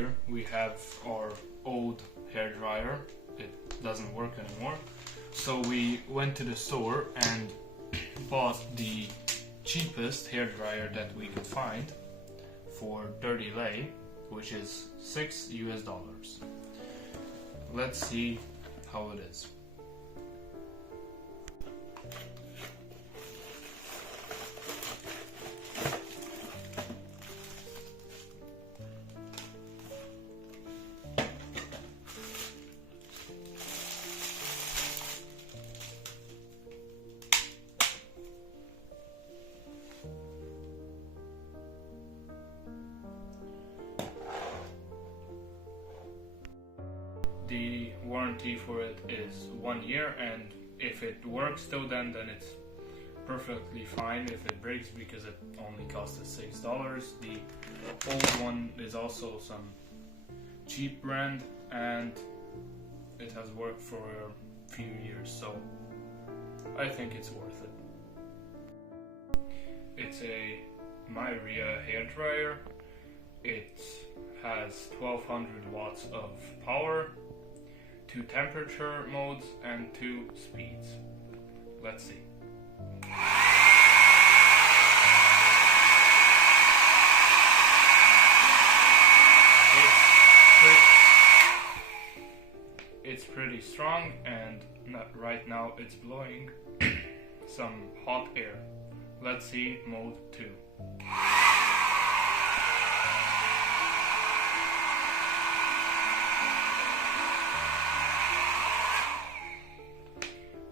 here we have our old hair dryer. It doesn't work anymore. So we went to the store and bought the cheapest hair dryer that we could find for 30 lei, which is $6 US. Let's see how it is. The warranty for it is 1 year, and if it works till then it's perfectly fine. If it breaks, because it only costs us $6. The old one is also some cheap brand, and it has worked for a few years, so I think it's worth it. It's a Myria hair dryer. It has 1200 watts of power, 2 temperature modes and 2 speeds. Let's see. It's pretty strong, and right now it's blowing some hot air. Let's see mode 2.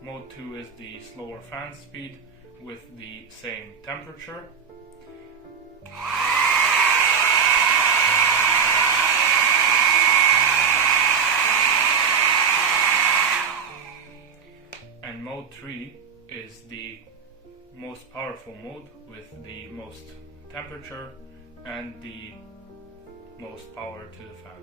Mode 2 is the slower fan speed with the same temperature. And mode 3 is the most powerful mode with the most temperature and the most power to the fan.